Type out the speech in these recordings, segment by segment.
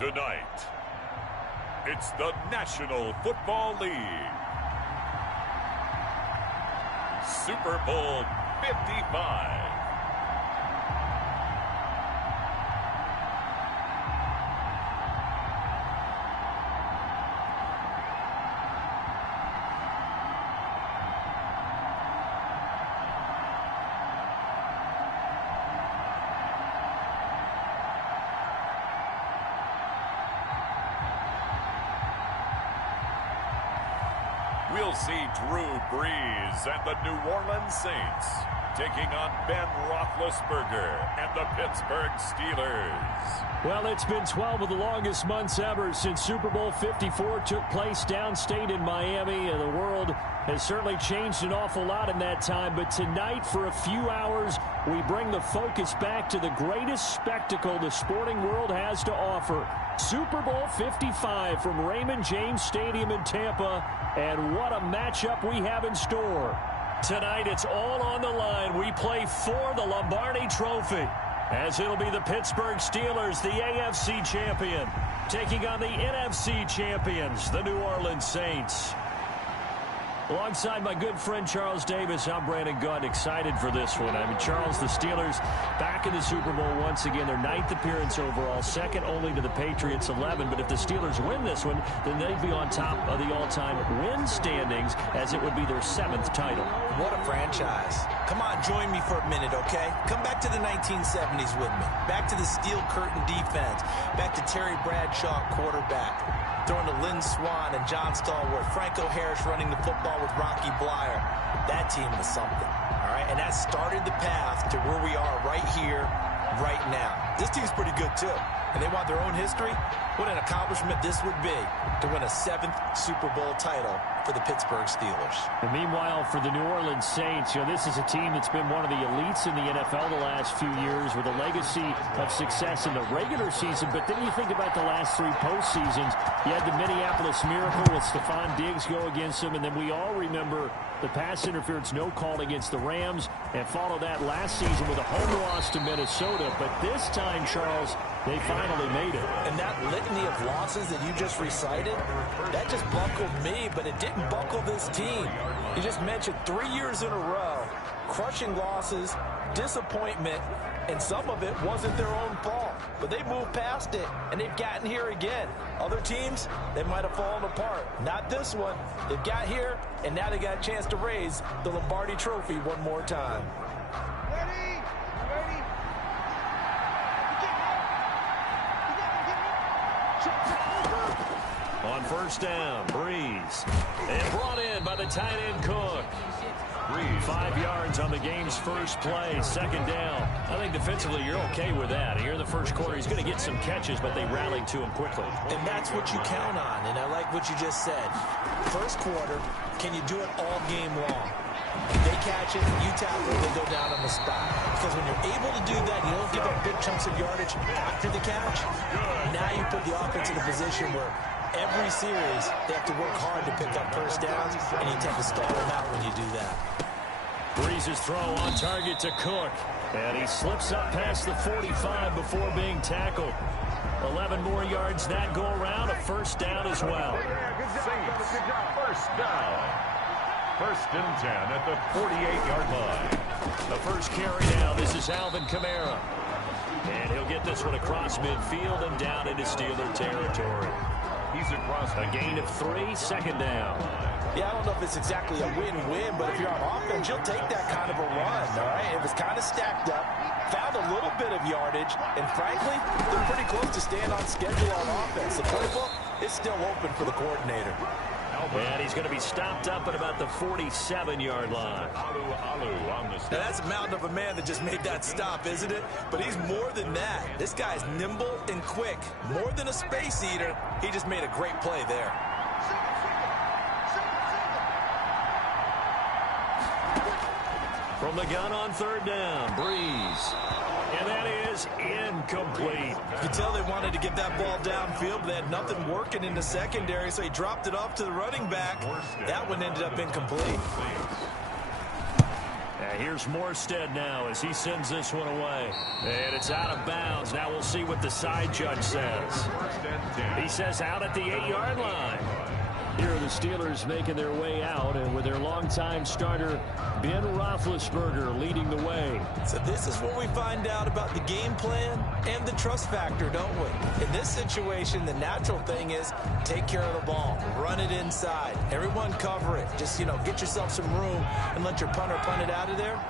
Tonight, it's the National Football League. Super Bowl 55. We'll see Drew Brees and the New Orleans Saints taking on Ben Roethlisberger and the Pittsburgh Steelers. Well, it's been 12 of the longest months ever since Super Bowl 54 took place downstate in Miami, and the world has certainly changed an awful lot in that time. But tonight, for a few hours, we bring the focus back to the greatest spectacle the sporting world has to offer. Super Bowl 55 from Raymond James Stadium in Tampa, and what a matchup we have in store. Tonight, it's all on the line. We play for the Lombardi Trophy, as it'll be the Pittsburgh Steelers, the AFC champion, taking on the NFC champions, the New Orleans Saints. Alongside my good friend Charles Davis, I'm Brandon Gunn, excited for this one. I mean, Charles, the Steelers back in the Super Bowl once again. Their 9th appearance overall, second only to the Patriots' 11. But if the Steelers win this one, then they'd be on top of the all-time win standings, as it would be their 7th title. What a franchise. Come on, join me for a minute, okay? Come back to the 1970s with me. Back to the steel curtain defense. Back to Terry Bradshaw, quarterback. Throwing to Lynn Swann and John Stallworth. Franco Harris running the football with Rocky Blyer. That team was something, all right? And that started the path to where we are right here, right now. This team's pretty good, too. And they want their own history. What an accomplishment this would be to win a 7th Super Bowl title for the Pittsburgh Steelers. And meanwhile, for the New Orleans Saints, this is a team that's been one of the elites in the NFL the last few years, with a legacy of success in the regular season. But then you think about the last 3 postseasons. You had the Minneapolis Miracle with Stephon Diggs go against them, and then we all remember the pass interference no call against the Rams, and follow that last season with a home loss to Minnesota. But this time, Charles, they finally made it. And that litany of losses that you just recited, that just buckled me, but it didn't buckle this team. You just mentioned 3 years in a row, crushing losses, disappointment, and some of it wasn't their own fault. But they moved past it, and they've gotten here again. Other teams, they might have fallen apart. Not this one. They've got here, and now they got a chance to raise the Lombardi Trophy one more time. Ready? Ready? On first down, Brees. And brought in by the tight end Cook. Brees 5 yards on the game's first play, 2nd down. I think defensively you're okay with that. Here in the first quarter, he's going to get some catches, but they rallied to him quickly. And that's what you count on, and I like what you just said. First quarter, can you do it all game long? They catch it, you tackle, they go down on the spot. Because when you're able to do that, you don't give up big chunks of yardage after the catch. Now you put the offense in a position where every series they have to work hard to pick up first downs, and you tend to stall them out when you do that. Brees' throw on target to Cook, and he slips up past the 45 before being tackled. 11 more yards that go around, a first down as well. Saints, first down. 1st and 10 at the 48-yard line. The first carry now. This is Alvin Kamara. And he'll get this one across midfield and down into Steeler territory. He's across a gain of 3, 2nd down. Yeah, I don't know if it's exactly a win-win, but if you're on offense, you'll take that kind of a run, all right? It was kind of stacked up, found a little bit of yardage, and frankly, they're pretty close to staying on schedule on offense. The playbook is still open for the coordinator. And he's going to be stopped up at about the 47-yard line. Now, that's a mountain of a man that just made that stop, isn't it? But he's more than that. This guy's nimble and quick. More than a space eater, he just made a great play there. From the gun on 3rd down, Brees. And that is incomplete. You could tell they wanted to get that ball downfield, but they had nothing working in the secondary, so he dropped it off to the running back. That one ended up incomplete. Here's Morstead now as he sends this one away. And it's out of bounds. Now we'll see what the side judge says. He says out at the 8-yard line. Here are the Steelers making their way out, and with their longtime starter, Ben Roethlisberger, leading the way. So this is what we find out about the game plan and the trust factor, don't we? In this situation, the natural thing is take care of the ball, run it inside, everyone cover it. Just, get yourself some room and let your punter punt it out of there.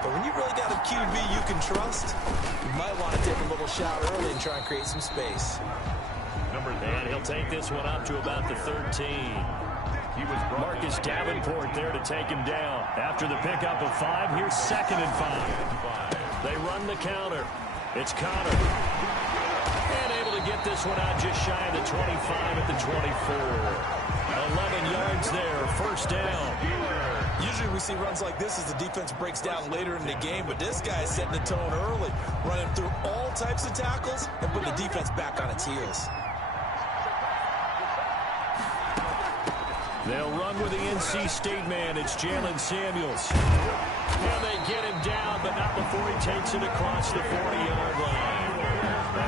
But when you really got a QB you can trust, you might want to take a little shot early and try and create some space. And he'll take this one up to about the 13. Marcus Davenport there to take him down. After the pickup of 5, here's 2nd and 5. They run the counter. It's Connor. And able to get this one out just shy of the 25 at the 24. 11 yards there, 1st down. Usually we see runs like this as the defense breaks down later in the game, but this guy is setting the tone early, running through all types of tackles and putting the defense back on its heels. They'll run with the NC State man. It's Jalen Samuels. And they get him down, but not before he takes it across the 40-yard line.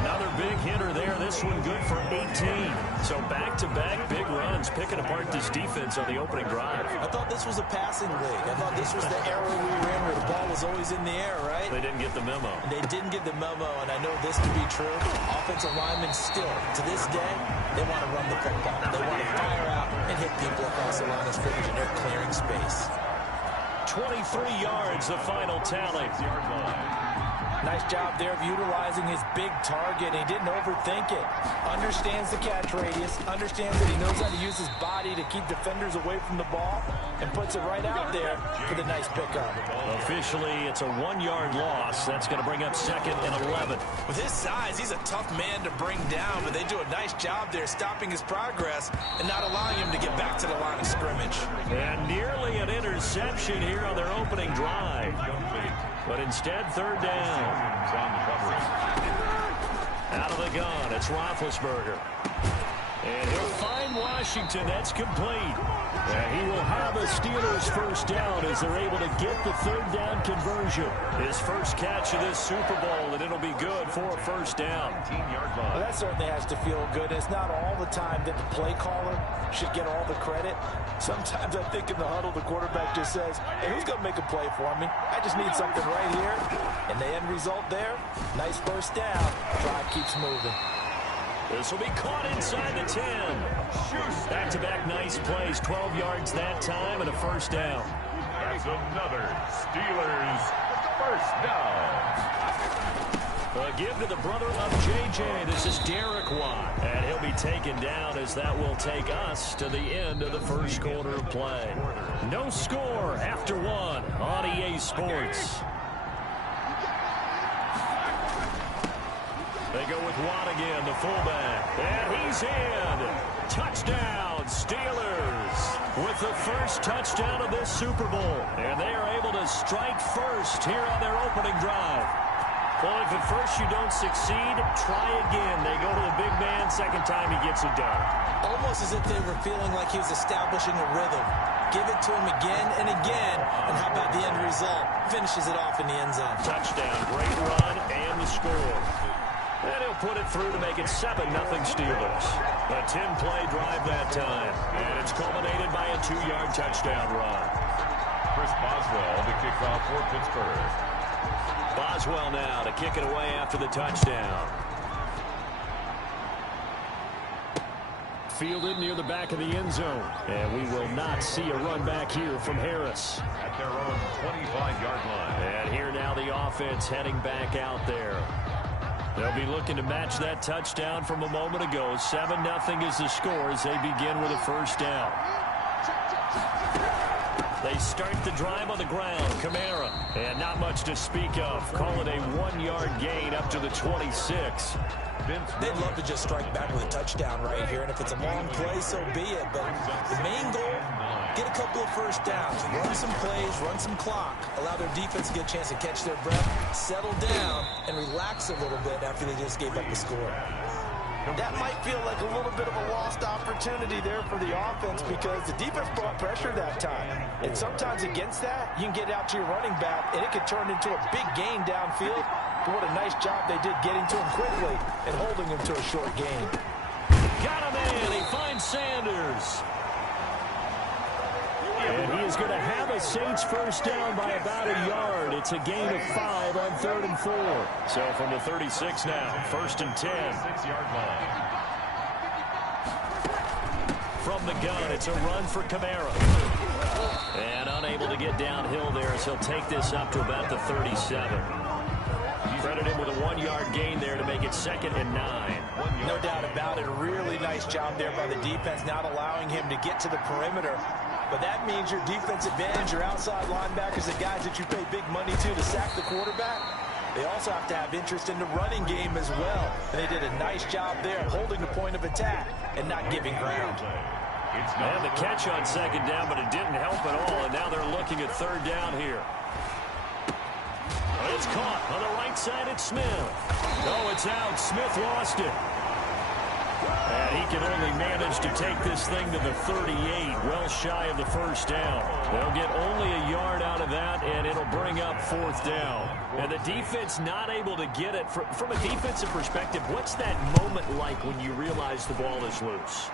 Another big hitter there. This one good for 18. So back-to-back big runs, picking apart this defense on the opening drive. I thought this was a passing league. I thought this was the era we were in where the ball was always in the air, right? They didn't get the memo. They didn't get the memo, and I know this to be true. Offensive linemen still, to this day, they want to run the football. They want to fire out and hit people across the line of scrimmage, and they're clearing space. 23 yards, the final tally. Nice job there of utilizing his big target. He didn't overthink it. Understands the catch radius. Understands that he knows how to use his body to keep defenders away from the ball. And puts it right out there for the nice pickup. Officially, it's a 1-yard loss. That's going to bring up 2nd and 11. With his size, he's a tough man to bring down. But they do a nice job there stopping his progress and not allowing him to get back to the line of scrimmage. And nearly an interception here on their opening drive. But instead, 3rd down. Out of the gun, it's Roethlisberger. And he'll find Washington. That's complete. And he will have a Steelers 1st down as they're able to get the 3rd down conversion. His first catch of this Super Bowl, and it'll be good for a 1st down. Well, that certainly has to feel good. It's not all the time that the play caller should get all the credit. Sometimes I think in the huddle, the quarterback just says, hey, who's going to make a play for me? I just need something right here. And the end result there, nice 1st down. Drive keeps moving. This will be caught inside the 10. Back-to-back nice plays, 12 yards that time, and a 1st down. That's another Steelers 1st down. A give to the brother of J.J. This is Derek Watt. And he'll be taken down as that will take us to the end of the 1st quarter of play. No score after 1 on EA Sports. They go with Watt again, the fullback. And he's in. Touchdown, Steelers. With the first touchdown of this Super Bowl. And they are able to strike first here on their opening drive. Well, if at first you don't succeed, try again. They go to the big man. Second time he gets it done. Almost as if they were feeling like he was establishing a rhythm. Give it to him again and again. And how about the end result? Finishes it off in the end zone. Touchdown, great run, and the score. And he'll put it through to make it 7-0 Steelers. A 10-play drive that time. And it's culminated by a 2-yard touchdown run. Chris Boswell to kick off for Pittsburgh. Boswell now to kick it away after the touchdown. Fielded near the back of the end zone. And we will not see a run back here from Harris. At their own 25-yard line. And here now the offense heading back out there. They'll be looking to match that touchdown from a moment ago. 7-0 is the score as they begin with a 1st down. They start the drive on the ground. Kamara. And not much to speak of. Call it a 1-yard gain up to the 26. They'd love to just strike back with a touchdown right here. And if it's a long play, so be it. But the main goal, get a couple of 1st downs. Run some plays, run some clock. Allow their defense to get a chance to catch their breath, settle down, and relax a little bit after they just gave up the score. That might feel like a little bit of a lost opportunity there for the offense because the defense brought pressure that time. And sometimes against that, you can get out to your running back, and it can turn into a big gain downfield. But what a nice job they did getting to him quickly and holding him to a short gain. Got him in. He finds Sanders. And he is going to have a Saints first down by about a yard. It's a gain of 5 on 3rd and 4. So from the 36 now, 1st and 10. 6-yard line. From the gun, it's a run for Kamara. And unable to get downhill there as he'll take this up to about the 37. Credit him with a 1-yard gain there to make it 2nd and 9. No doubt about it. A really nice job there by the defense, not allowing him to get to the perimeter. But that means your defense advantage, your outside linebackers, the guys that you pay big money to sack the quarterback, they also have to have interest in the running game as well. And they did a nice job there holding the point of attack and not giving ground. And the catch on 2nd down, but it didn't help at all. And now they're looking at 3rd down here. It's caught on the right side. It's Smith. Oh, it's out. Smith lost it. And he can only manage to take this thing to the 38, well shy of the 1st down. They'll get only a yard out of that, and it'll bring up 4th down. And the defense not able to get it. From a defensive perspective, what's that moment like when you realize the ball is loose?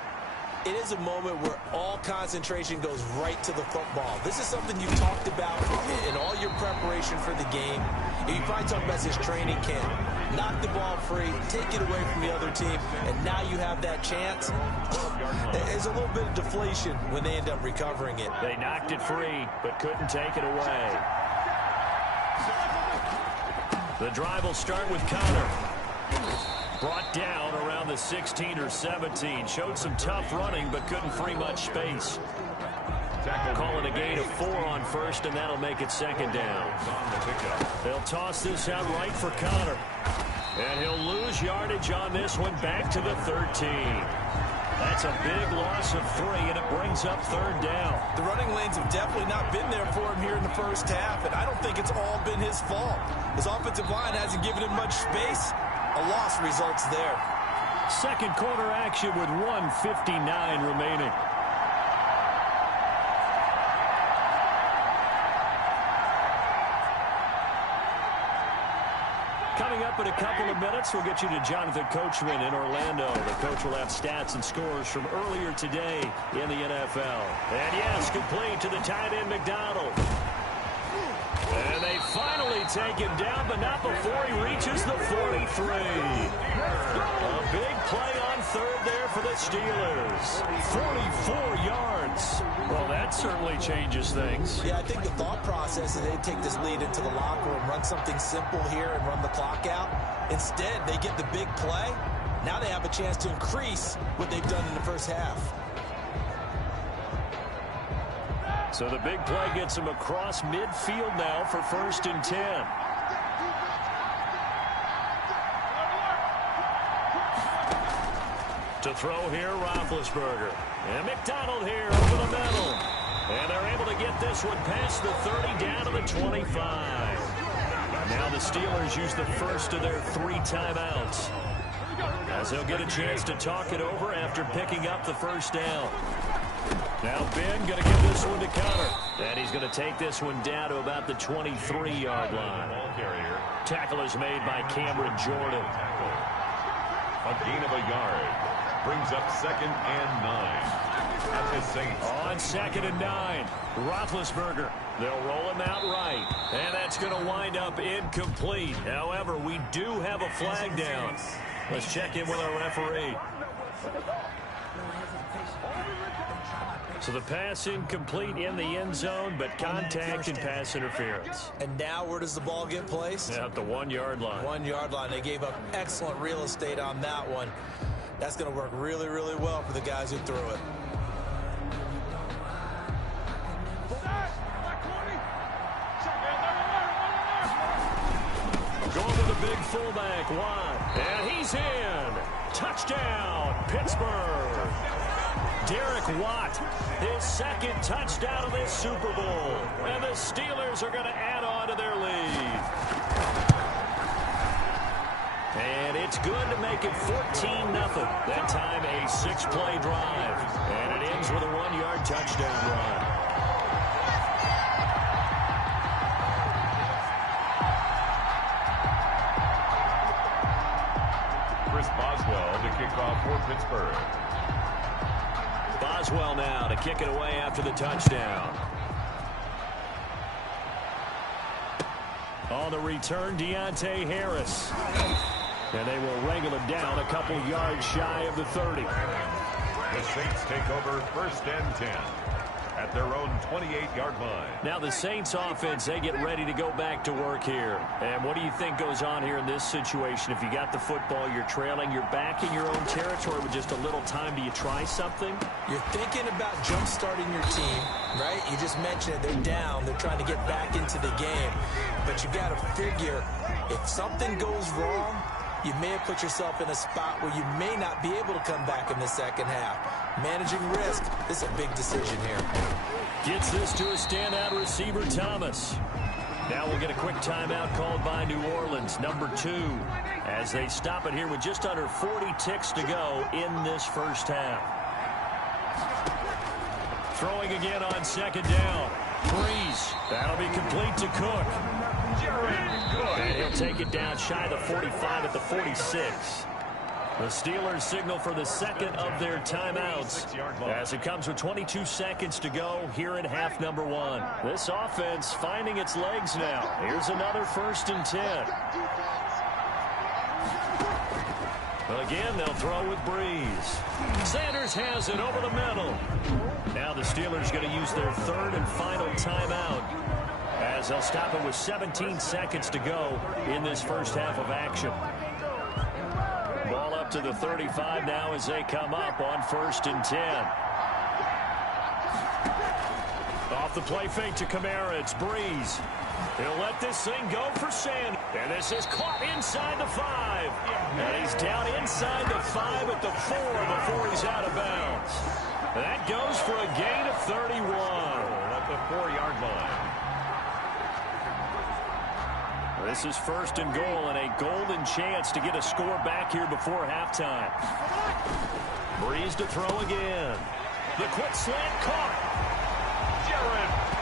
It is a moment where all concentration goes right to the football. This is something you talked about in all your preparation for the game. And you probably talked about this training camp. Knock the ball free, take it away from the other team, and now you have that chance. There's a little bit of deflation when they end up recovering it. They knocked it free, but couldn't take it away. The drive will start with Connor. Brought down around the 16 or 17. Showed some tough running, but couldn't free much space. Call it a gain of 4 on 1st, and that'll make it 2nd down. They'll toss this out right for Connor. And he'll lose yardage on this one back to the 13. That's a big loss of 3, and it brings up 3rd down. The running lanes have definitely not been there for him here in the first half, and I don't think it's all been his fault. His offensive line hasn't given him much space. A loss results there. 2nd quarter action with 1:59 remaining. Coming up in a couple of minutes, we'll get you to Jonathan Coachman in Orlando. The coach will have stats and scores from earlier today in the NFL. And yes, complete to the tight end McDonald. And they finally take him down, but not before he reaches the 43. A big play on 3rd there for the Steelers. 44 yards. Well, that certainly changes things. Yeah, I think the thought process is they take this lead into the locker room, run something simple here and run the clock out. Instead, they get the big play. Now they have a chance to increase what they've done in the first half. So the big play gets him across midfield now for 1st and 10. To throw here, Roethlisberger. And McDonald here over the middle. And they're able to get this one past the 30 down to the 25. Now the Steelers use the first of their 3 timeouts, as they'll get a chance to talk it over after picking up the 1st down. Now Ben going to give this one to Connor. And he's going to take this one down to about the 23-yard line. Tackle is made by Cameron Jordan. A gain of a yard. Brings up 2nd and 9 at the Saints. On 2nd and 9, Roethlisberger. They'll roll him out right, and that's going to wind up incomplete. However, we do have a flag down. Let's check in with our referee. So the pass incomplete in the end zone, but contact and pass interference. And now where does the ball get placed? At the 1-yard line. 1-yard line. They gave up excellent real estate on that one. That's going to work really, really well for the guys who threw it. Going with a big fullback, Watt. And he's in. Touchdown, Pittsburgh. Derek Watt, his 2nd touchdown of this Super Bowl. And the Steelers are going to add on to their lead. And it's good to make it 14-0. That time a 6-play drive. And it ends with a 1-yard touchdown run. Chris Boswell to kick off for Pittsburgh. Boswell now to kick it away after the touchdown. On the return, Deontay Harris. And they will wrangle him down a couple yards shy of the 30. The Saints take over 1st and 10 at their own 28-yard line. Now the Saints offense, they get ready to go back to work here. And what do you think goes on here in this situation? If you got the football, you're trailing, you're back in your own territory with just a little time. Do you try something? You're thinking about jump-starting your team, right? You just mentioned it. They're down. They're trying to get back into the game. But you got to figure, if something goes wrong, you may have put yourself in a spot where you may not be able to come back in the second half. Managing risk is a big decision here. Gets this to a standout receiver, Thomas. Now we'll get a quick timeout called by New Orleans, number 2, as they stop it here with just under 40 ticks to go in this first half. Throwing again on 2nd down. Breeze. That'll be complete to Cook. And he'll take it down shy of the 45 at the 46. The Steelers signal for the second of their timeouts as it comes with 22 seconds to go here in half number 1. This offense finding its legs now. Here's another 1st and 10. Again, they'll throw with Breeze. Sanders has it over the middle. Now the Steelers going to use their 3rd and final timeout as they'll stop it with 17 seconds to go in this first half of action. Ball up to the 35 now as they come up on 1st and 10. Off the play fake to Kamara, it's Breeze. He'll let this thing go for Sanders. And this is caught inside the 5. And he's down inside the 5 at the 4 before he's out of bounds. That goes for a gain of 31. At the 4-yard line. This is 1st and goal and a golden chance to get a score back here before halftime. Breeze to throw again. The quick slant caught.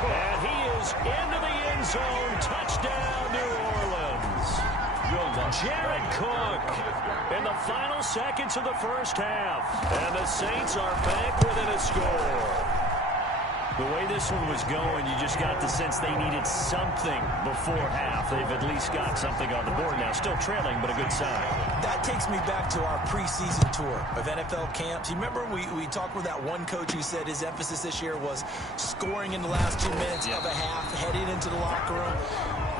And he is into the end zone. Touchdown, New Orleans. Jared Cook in the final seconds of the first half. And the Saints are back within a score. The way this one was going, you just got the sense they needed something before half. They've at least got something on the board now. Still trailing, but a good sign. That takes me back to our preseason tour of NFL camps. You remember we talked with that one coach who said his emphasis this year was scoring in the last 2 minutes of a half, heading into the locker room.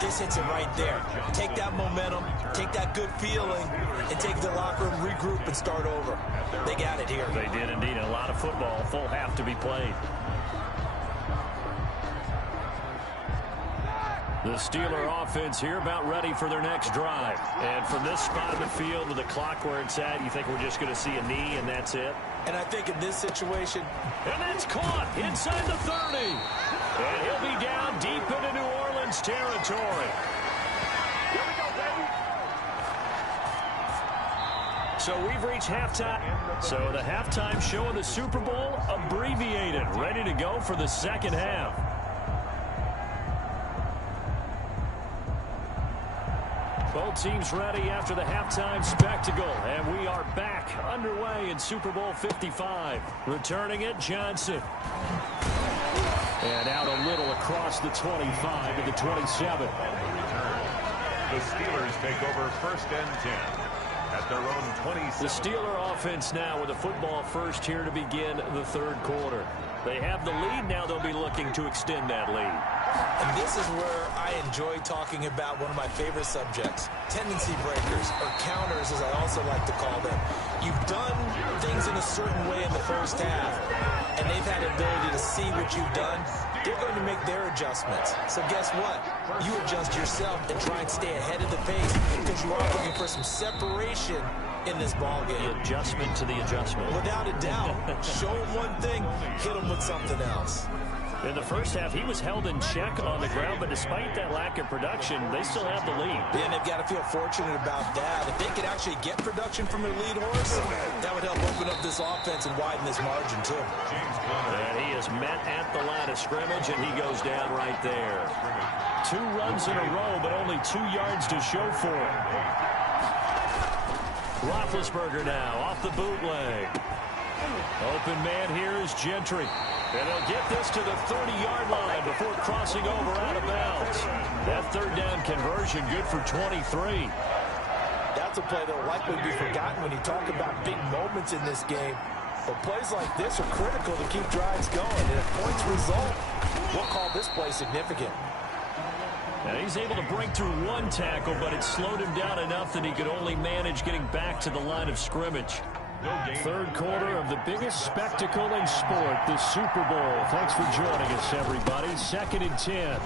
This hits it right there. Take that momentum, take that good feeling, and take the locker room, regroup, and start over. They got it here. They did indeed. A lot of football, full half to be played. The Steeler offense here about ready for their next drive. And from this spot in the field with the clock where it's at, you think we're just going to see a knee and that's it? And I think in this situation... And that's caught inside the 30. And he'll be down deep into New Orleans territory. So we've reached halftime. So the halftime show of the Super Bowl abbreviated, ready to go for the second half. Both teams ready after the halftime spectacle, and we are back underway in Super Bowl 55. Returning it, Johnson. And out a little across the 25 to the 27. The Steelers take over 1st and 10 at their own 27. The Steeler offense now with the football first here to begin the 3rd quarter. They have the lead. Now they'll be looking to extend that lead. And this is where I enjoy talking about one of my favorite subjects, tendency breakers, or counters as I also like to call them. You've done things in a certain way in the first half, and they've had the ability to see what you've done. They're going to make their adjustments. So guess what? You adjust yourself and try and stay ahead of the pace because you are looking for some separation in this ball game. The adjustment to the adjustment. Without a doubt. Show them one thing, hit them with something else. In the first half, he was held in check on the ground, but despite that lack of production, they still have the lead. Yeah, and they've got to feel fortunate about that. If they could actually get production from their lead horse, that would help open up this offense and widen this margin, too. And he is met at the line of scrimmage, and he goes down right there. 2 runs in a row, but only 2 yards to show for it. Roethlisberger now off the bootleg. Open man here is Gentry. And they'll get this to the 30-yard line before crossing over out of bounds. That 3rd down conversion good for 23. That's a play that will likely be forgotten when you talk about big moments in this game. But plays like this are critical to keep drives going. And if points result, we'll call this play significant. And he's able to break through 1 tackle, but it slowed him down enough that he could only manage getting back to the line of scrimmage. 3rd quarter of the biggest spectacle in sport, the Super Bowl. Thanks for joining us, everybody. 2nd and 10.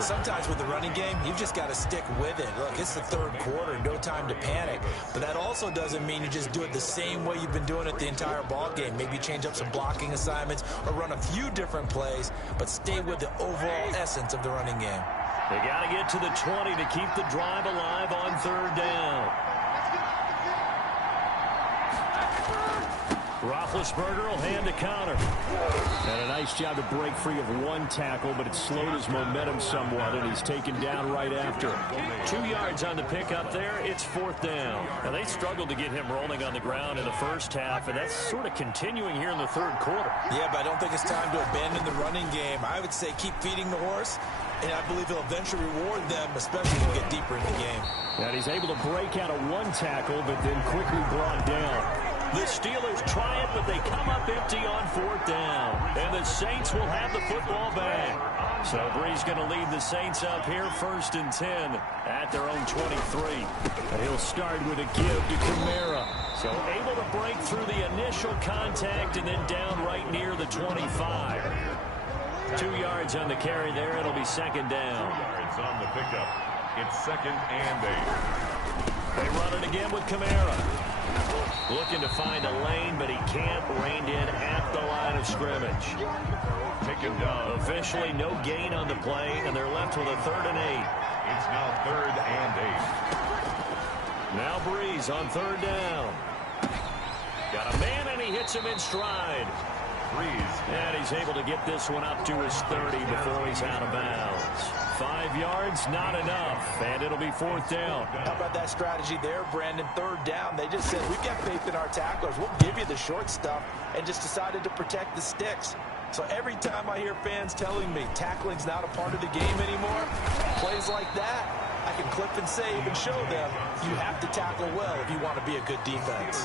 Sometimes with the running game, you've just got to stick with it. Look, it's the 3rd quarter, no time to panic. But that also doesn't mean you just do it the same way you've been doing it the entire ball game. Maybe change up some blocking assignments or run a few different plays, but stay with the overall essence of the running game. They got to get to the 20 to keep the drive alive on 3rd down. Roethlisberger will hand to counter. And a nice job to break free of 1 tackle, but it slowed his momentum somewhat, and he's taken down right after. 2 yards on the pickup there. It's 4th down. Now, they struggled to get him rolling on the ground in the first half, and that's sort of continuing here in the 3rd quarter. Yeah, but I don't think it's time to abandon the running game. I would say keep feeding the horse, and I believe he'll eventually reward them, especially when we get deeper in the game. And he's able to break out of 1 tackle, but then quickly brought down. The Steelers try it, but they come up empty on 4th down. And the Saints will have the football back. So Bree's going to lead the Saints up here 1st and 10 at their own 23. And he'll start with a give to Kamara. So able to break through the initial contact and then down right near the 25. 2 yards on the carry there. It'll be 2nd down. 2 yards on the pickup. It's 2nd and 8. They run it again with Kamara. Looking to find a lane, but he can't. Reined in at the line of scrimmage. Taken down. Officially no gain on the play, and they're left with a 3rd and 8. It's now 3rd and 8. Now Breeze on 3rd down. Got a man, and he hits him in stride. Breeze. And he's able to get this one up to his 30 before he's out of bounds. 5 yards, not enough, and it'll be 4th down. How about that strategy there, Brandon? 3rd down. They just said, we've got faith in our tacklers. We'll give you the short stuff, and just decided to protect the sticks. So every time I hear fans telling me tackling's not a part of the game anymore, plays like that, I can clip and save and show them you have to tackle well if you want to be a good defense.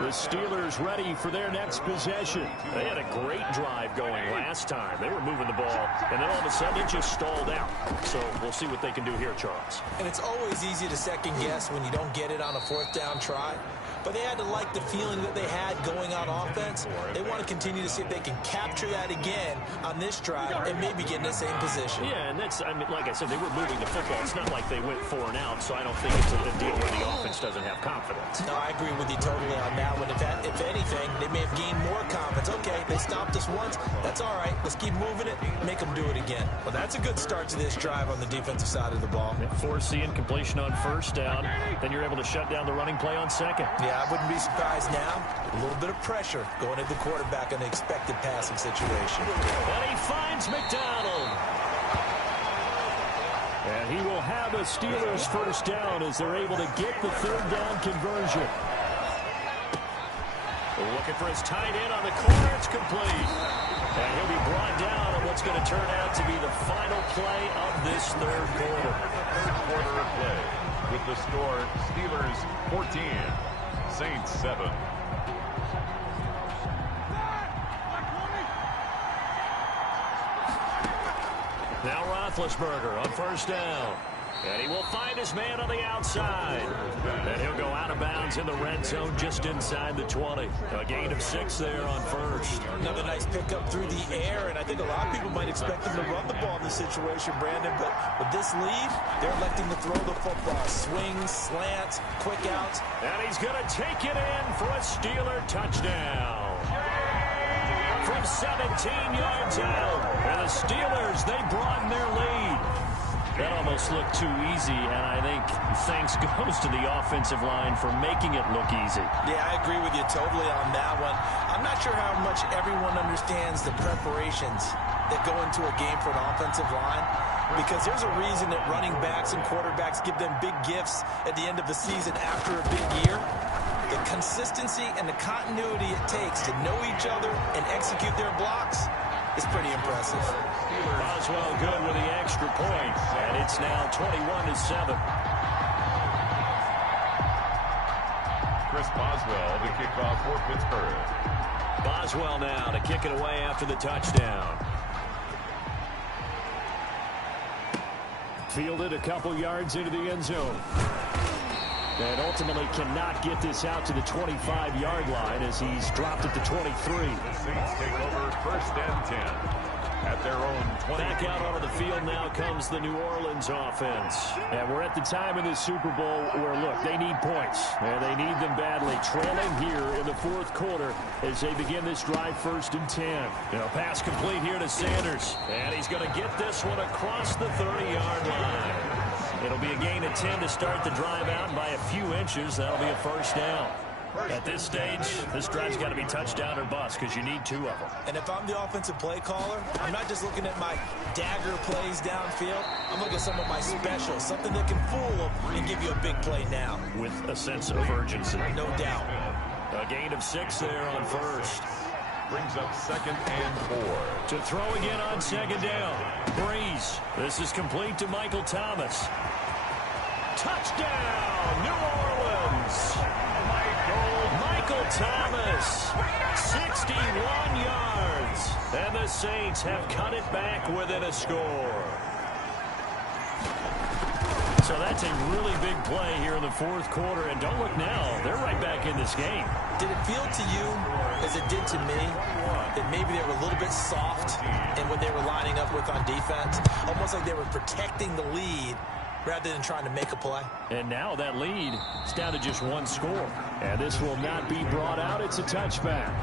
The Steelers ready for their next possession. They had a great drive going last time. They were moving the ball, and then all of a sudden it just stalled out. So we'll see what they can do here, Charles. And it's always easy to second guess when you don't get it on a 4th down try. But they had to like the feeling that they had going on offense. They want to continue to see if they can capture that again on this drive and maybe get in the same position. Yeah, and that's, I mean, like I said, they were moving the football. It's not like they went 4 and out, so I don't think it's a deal where the offense doesn't have confidence. No, I agree with you totally on that one. If anything, they may have gained more confidence. Okay, they stopped us once. That's all right. Let's keep moving it, make them do it again. Well, that's a good start to this drive on the defensive side of the ball. Force the incompletion on 1st down. Then you're able to shut down the running play on 2nd. Yeah, I wouldn't be surprised now. A little bit of pressure going at the quarterback in an expected passing situation. And he finds McDonald. And he will have a Steelers 1st down as they're able to get the 3rd down conversion. Looking for his tight end on the corner. It's complete. And he'll be brought down on what's going to turn out to be the final play of this 3rd quarter. 3rd quarter of play with the score Steelers 14, Saints 7. Now Roethlisberger on 1st down. And he will find his man on the outside. And he'll go out of bounds in the red zone just inside the 20. A gain of 6 there on first. Another nice pickup through the air, and I think a lot of people might expect him to run the ball in this situation, Brandon, but with this lead, they're electing to throw the football. Swings, slants, quick outs. And he's going to take it in for a Steeler touchdown. From 17 yards out. And the Steelers, they broaden their lead. That almost looked too easy, and I think thanks goes to the offensive line for making it look easy. Yeah, I agree with you totally on that one. I'm not sure how much everyone understands the preparations that go into a game for an offensive line, because there's a reason that running backs and quarterbacks give them big gifts at the end of the season after a big year. The consistency and the continuity it takes to know each other and execute their blocks is pretty impressive. Boswell good with the extra point, and it's now 21-7. Chris Boswell, the kickoff for Pittsburgh. Boswell now to kick it away after the touchdown. Fielded a couple yards into the end zone. And ultimately cannot get this out to the 25-yard line as he's dropped at the 23. The Saints take over first and 10 at their own 20. Back out onto the field now comes the New Orleans offense. And we're at the time in the Super Bowl where, look, they need points. And they need them badly. Trailing here in the fourth quarter as they begin this drive first and 10. Now, pass complete here to Sanders. And he's going to get this one across the 30-yard line. It'll be a gain of 10 to start the drive out, and by a few inches, that'll be a first down. At this stage, this drive's got to be touchdown or bust because you need 2 of them. And if I'm the offensive play caller, I'm not just looking at my dagger plays downfield. I'm looking at some of my specials, something that can fool them and give you a big play now. With a sense of urgency. No doubt. A gain of 6 there on first. Brings up second and 4. To throw again on second down. Breeze. This is complete to Michael Thomas. Touchdown, New Orleans. Michael Thomas, 61 yards. And the Saints have cut it back within a score. So that's a really big play here in the fourth quarter. And don't look now, they're right back in this game. Did it feel to you, as it did to me, that maybe they were a little bit soft in what they were lining up with on defense? Almost like they were protecting the lead rather than trying to make a play. And now that lead is down to just 1 score. And this will not be brought out. It's a touchback.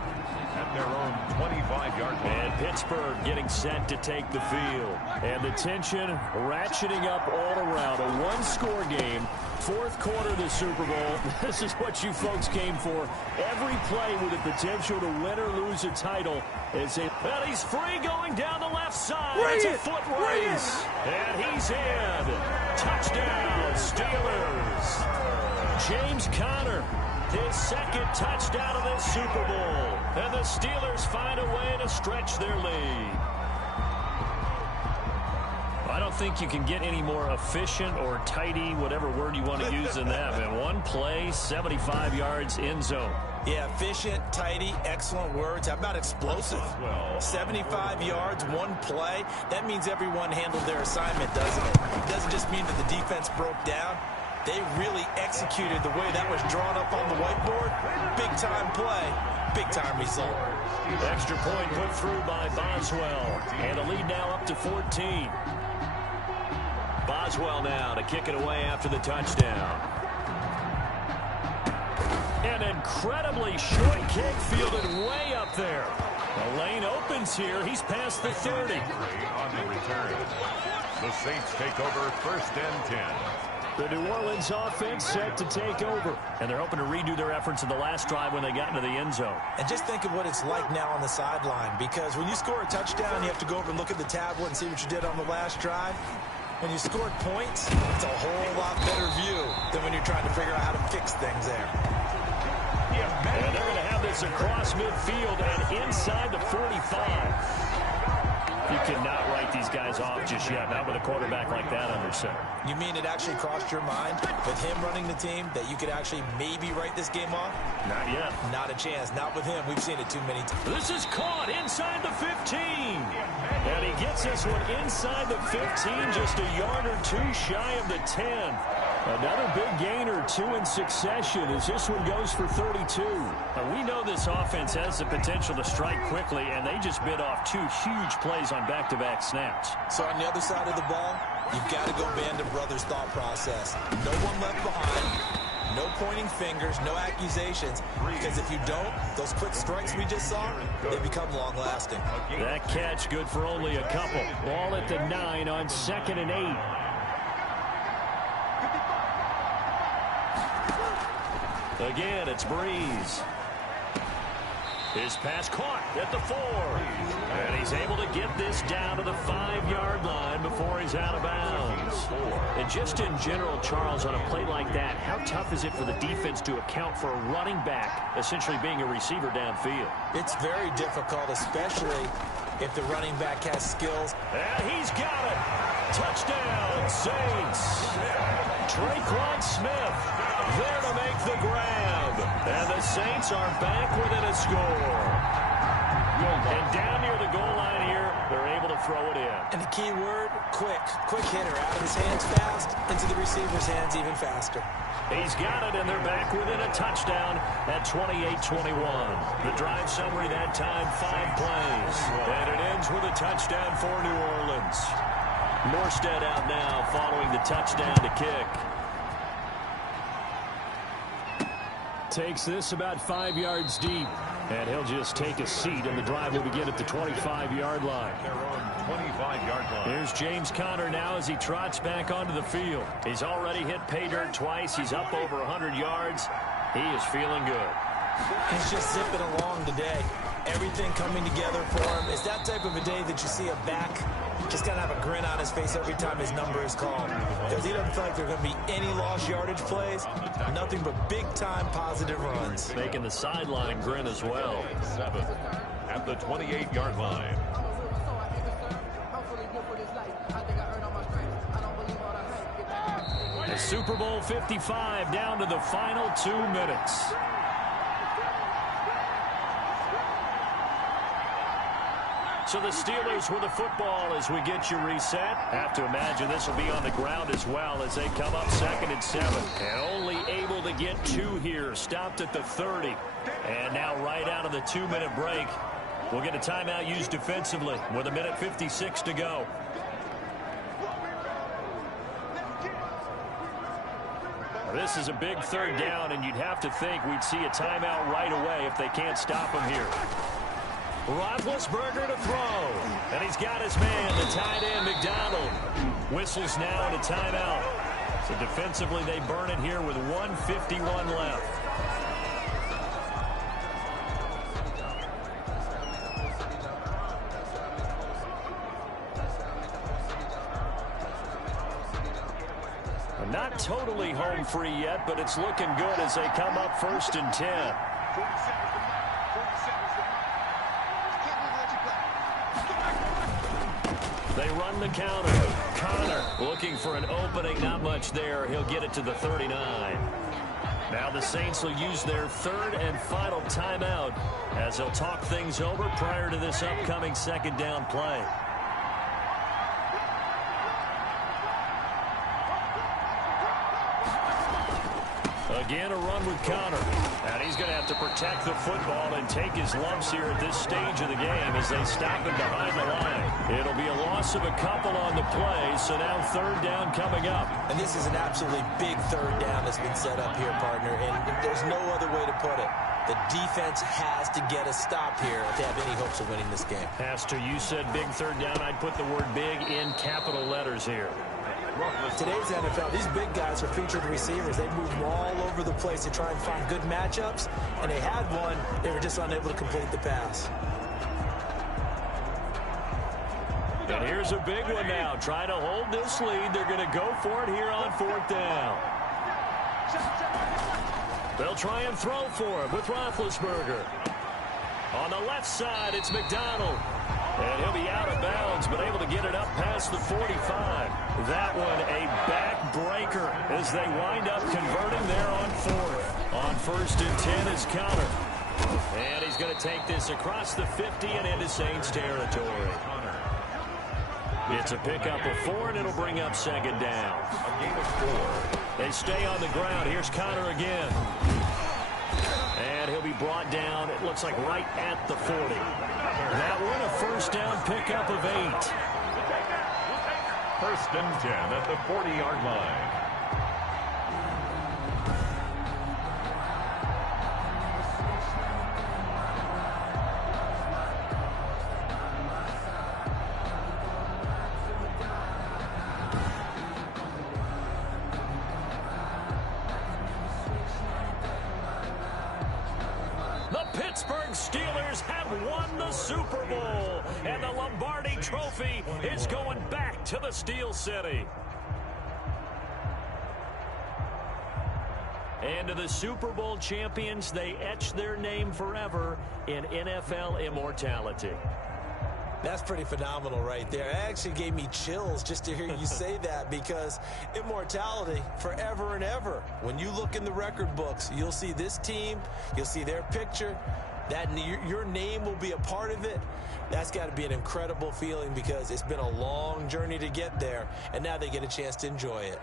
At their own 25-yard line. And Pittsburgh getting set to take the field. And the tension ratcheting up all around. A 1-score game. Fourth quarter of the Super Bowl. This is what you folks came for. Every play with the potential to win or lose a title. And he's free going down the left side. It's a foot race. And he's in. Touchdown, Steelers. James Conner, his second touchdown of this Super Bowl. And the Steelers find a way to stretch their lead. I don't think you can get any more efficient or tidy, whatever word you want to use in that. Man, 1 play, 75 yards in zone. Yeah, efficient, tidy, excellent words. How about explosive? 75 yards, 1 play. That means everyone handled their assignment, doesn't it? It doesn't just mean that the defense broke down. They really executed the way that was drawn up on the whiteboard. Big-time play, big-time result. Extra point put through by Boswell. And the lead now up to 14. Boswell now to kick it away after the touchdown. An incredibly short kick fielded way up there. The lane opens here. He's past the 30. On the return. The Saints take over first and 10. The New Orleans offense set to take over. And they're hoping to redo their efforts in the last drive when they got into the end zone. And just think of what it's like now on the sideline, because when you score a touchdown, you have to go over and look at the tablet and see what you did on the last drive. When you scored points, it's a whole lot better view than when you're trying to figure out how to fix things there. And they're going to have this across midfield and inside the 45. You cannot write these guys off just yet, not with a quarterback like that under center. You mean it actually crossed your mind with him running the team that you could actually maybe write this game off? Not yet. Not a chance. Not with him. We've seen it too many times. This is caught inside the 15. And he gets this one inside the 15, just a yard or two shy of the 10. Another big gain or two in succession as this one goes for 32. We know this offense has the potential to strike quickly, and they just bit off two huge plays on back-to-back snaps. So on the other side of the ball, you've got to go Band of Brothers thought process. No one left behind. No pointing fingers, no accusations, because if you don't, those quick strikes we just saw, they become long-lasting. That catch good for only a couple. Ball at the 9 on 2nd and 8. Again, it's Breeze. His pass caught at the 4. And he's able to get this down to the 5-yard line before he's out of bounds. And just in general, Charles, on a play like that, how tough is it for the defense to account for a running back essentially being a receiver downfield? It's very difficult, especially if the running back has skills. And he's got it. Touchdown, Saints. Traquan Smith there to make the grab. And the Saints are back within a score. And down near the goal line here, they're able to throw it in. And the key word, quick. Quick hitter, out of his hands fast, into the receiver's hands even faster. He's got it, and they're back within a touchdown at 28-21. The drive summary that time, 5 plays. And it ends with a touchdown for New Orleans. Morstead out now following the touchdown to kick. Takes this about 5 yards deep. And he'll just take a seat, and the drive will begin at the 25-yard line. They're on 25-yard line. Here's James Conner now as he trots back onto the field. He's already hit pay dirt twice. He's up over 100 yards. He is feeling good. He's just zipping along today. Everything coming together for him. It's that type of a day that you see a back just got to have a grin on his face every time his number is called. Because he doesn't feel like there are going to be any lost yardage plays. Nothing but big-time positive runs. Making the sideline grin as well. 7 at the 28-yard line. The Super Bowl 55 down to the final 2 minutes. So the Steelers with the football as we get you reset. Have to imagine this will be on the ground as well as they come up 2nd and 7. And only able to get 2 here. Stopped at the 30. And now right out of the 2-minute break, we'll get a timeout used defensively with 1:56 to go. This is a big 3rd down, and you'd have to think we'd see a timeout right away if they can't stop him here. Roethlisberger to throw. And he's got his man, the tight end, McDonald. Whistles now and a timeout. So defensively, they burn it here with 1:51 left. Not totally home free yet, but it's looking good as they come up 1st and 10. They run the counter. Conner looking for an opening. Not much there. He'll get it to the 39. Now the Saints will use their 3rd and final timeout as they'll talk things over prior to this upcoming 2nd down play. Again, a run with Conner. And he's going to have to protect the football and take his lumps here at this stage of the game as they stop him behind the line. It'll be a loss of a couple on the play, so now 3rd down coming up. And this is an absolutely big 3rd down that's been set up here, partner, and there's no other way to put it. The defense has to get a stop here if they have any hopes of winning this game. Pastor, you said big 3rd down. I'd put the word big in capital letters here. Today's NFL, these big guys are featured receivers. They move all over the place to try and find good matchups, and they had one. They were just unable to complete the pass. And here's a big one now. Trying to hold this lead. They're going to go for it here on 4th down. They'll try and throw for it with Roethlisberger. On the left side, it's McDonald. And he'll be out of bounds, but able to get it up past the 45. That one a backbreaker as they wind up converting there on fourth. On 1st and 10 is Connor. And he's going to take this across the 50 and into Saints territory. It's a pickup of 4, and it'll bring up 2nd down. A game of 4. They stay on the ground. Here's Connor again. And he'll be brought down, it looks like right at the 40. That one a 1st down pickup of 8. 1st and 10 at the 40-yard line. Pittsburgh Steelers have won the Super Bowl, and the Lombardi Trophy is going back to the Steel City. And to the Super Bowl champions, they etch their name forever in NFL immortality. That's pretty phenomenal right there. It actually gave me chills just to hear you say that, because immortality forever and ever. When you look in the record books, you'll see this team, you'll see their picture, that your name will be a part of it. That's got to be an incredible feeling, because it's been a long journey to get there, and now they get a chance to enjoy it.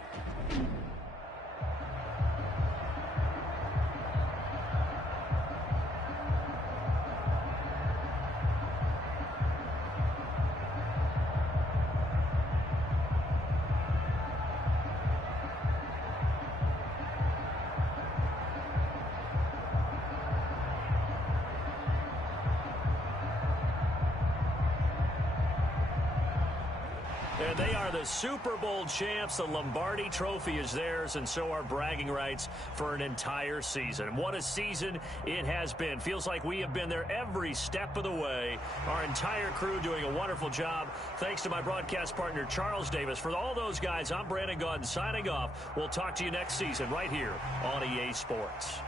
And they are the Super Bowl champs. The Lombardi Trophy is theirs, and so are bragging rights for an entire season. What a season it has been. Feels like we have been there every step of the way. Our entire crew doing a wonderful job. Thanks to my broadcast partner, Charles Davis. For all those guys, I'm Brandon Gaudin signing off. We'll talk to you next season right here on EA Sports.